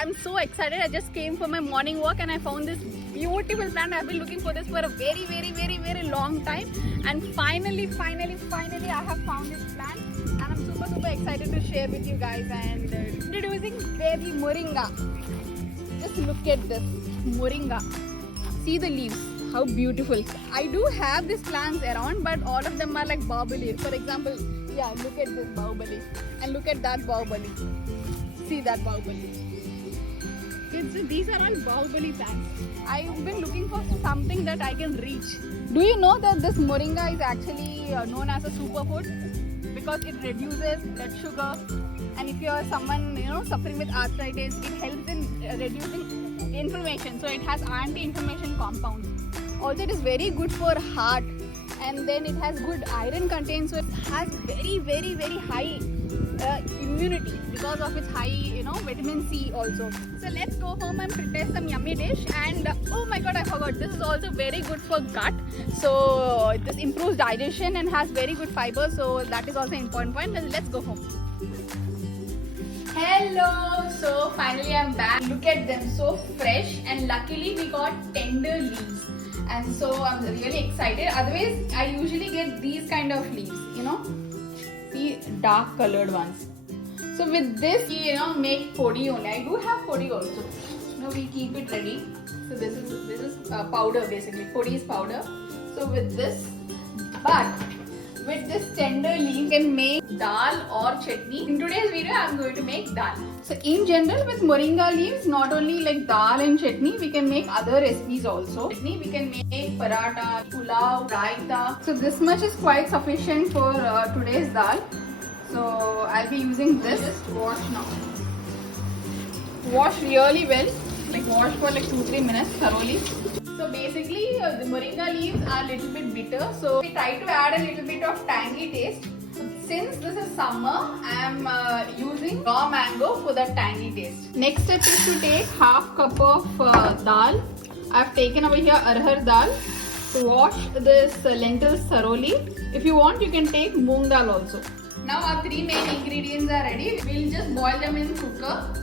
I'm so excited. I just came for my morning walk and I found this beautiful plant. I've been looking for this for a very long time, and finally I have found this plant, and I'm super excited to share with you guys. And introducing baby moringa. Just look at this moringa. See the leaves, how beautiful. I do have these plants around, but all of them are like baobali. For example, yeah, look at this baobali and look at that baobali. See that baobali. These are all baobali plants. I've been looking for something that I can reach. Do you know that this moringa is actually known as a superfood because it reduces blood sugar, and if you are someone suffering with arthritis, it helps in reducing inflammation. So it has anti-inflammation compounds. Also, it is very good for heart, and then it has good iron content, so it has very high immunity because of its high vitamin C also. So let's go home and prepare some yummy dish. And oh my god, I forgot, this is also very good for gut, so this improves digestion and has very good fiber, so that is also an important point. Let's go home. Hello, so finally I'm back. Look at them, so fresh, and luckily we got tender leaves, and so I'm really excited. Otherwise I usually get these kind of leaves, see, dark colored ones. So with this we make podi only. I do have podi also. We keep it ready. So this is powder basically. Podi is powder. So with this, but with this tender leaf, you can make dal or chutney. In today's video, I'm going to make dal. So in general, with moringa leaves, not only like dal and chutney, we can make other recipes also. We can make paratha, pulao, raita. So this much is quite sufficient for today's dal. So I'll be using this. Just wash now. Wash really well. Like wash for like 2-3 minutes thoroughly. So basically the moringa leaves are a little bit bitter, so we try to add a little bit of tangy taste. Since this is summer, I am using raw mango for that tangy taste. Next step is to take half cup of dal. I have taken over here arhar dal. So wash this lentils thoroughly. If you want, you can take moong dal also. Now our 3 main ingredients are ready. We'll just boil them in cooker.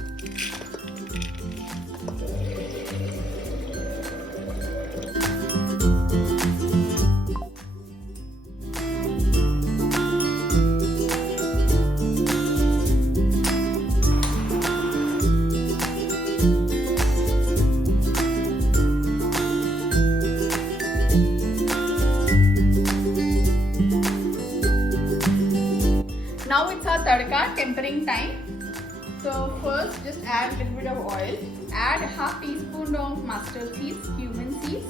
Now it's our tadka, tempering time. So first just add a little bit of oil. Add half teaspoon of mustard seeds, cumin seeds,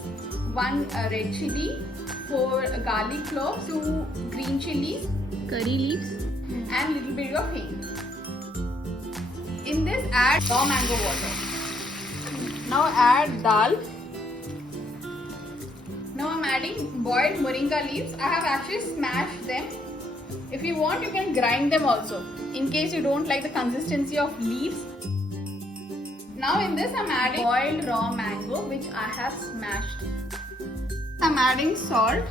1 red chili, 4 garlic cloves, 2 green chilies, curry leaves, and little bit of hing. In this add raw mango water. Now add dal. Now I'm adding boiled moringa leaves. I have actually smashed them. If you want, you can grind them also, in case you don't like the consistency of leaves. Now in this I'm adding boiled raw mango, which I have smashed. I'm adding salt,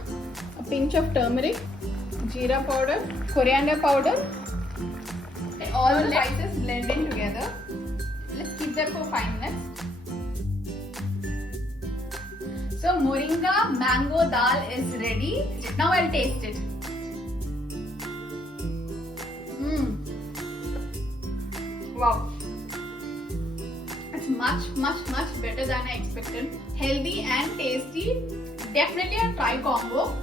a pinch of turmeric, jeera powder, coriander powder, and all the spices blend in together. Let's keep that for 5 minutes. So moringa mango dal is ready. Now I'll taste it. Wow, it's much better than I expected. Healthy and tasty. Definitely a try combo.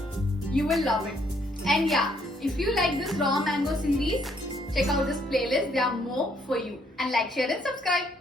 You will love it. And yeah, if you like this raw mango series, check out this playlist. There are more for you. And like, share and subscribe.